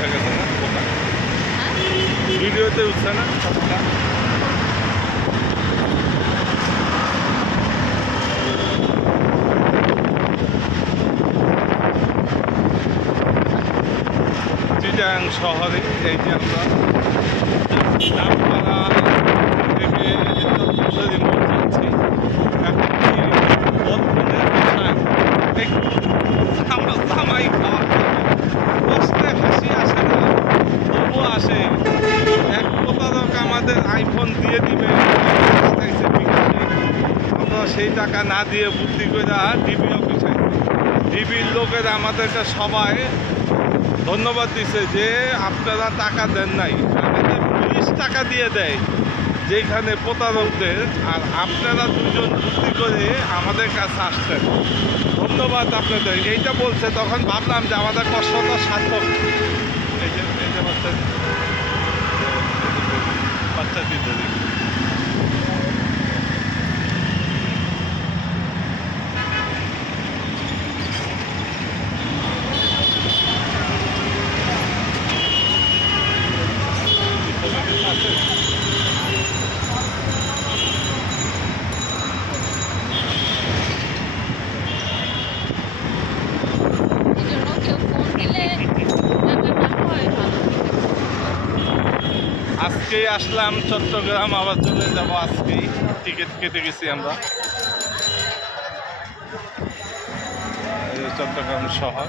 উঠে গেছে না পোকা, ভিডিওতে উঠছে না পোকা। চিটাগাং শহরে এই যে আমরা নামপাড়া থেকে চৌধুরী মোড় যাচ্ছি। এখন কি বন্ধুদের বাসায় আমরা জামাই খাওয়ার কষ্টে হাসি আসে না, তবুও আসে। এক প্রতারক আমাদের আইফোন দিয়ে দিবে, আমরা সেই টাকা না দিয়ে বুদ্ধি করে ডিবি অফিসে, ডিবির লোকেরা আমাদেরকে সবাই ধন্যবাদ দিছে যে আপনারা টাকা দেন নাই, আমাদের পুলিশ টাকা দিয়ে দেয় যেখানে প্রতারকদের, আর আপনারা দুজন বুদ্ধি করে আমাদের কাছে আসছেন, ধন্যবাদ আপনাদের। এইটা বলছে, তখন ভাবলাম যে আমাদের কষ্টটা সার্থক। এই যে বাচ্চা দিতে দিই। আজকেই আসলাম চট্টগ্রাম, আবার চলে যাব আজকেই। টিকিট কেটে গেছি আমরা। চট্টগ্রাম শহর।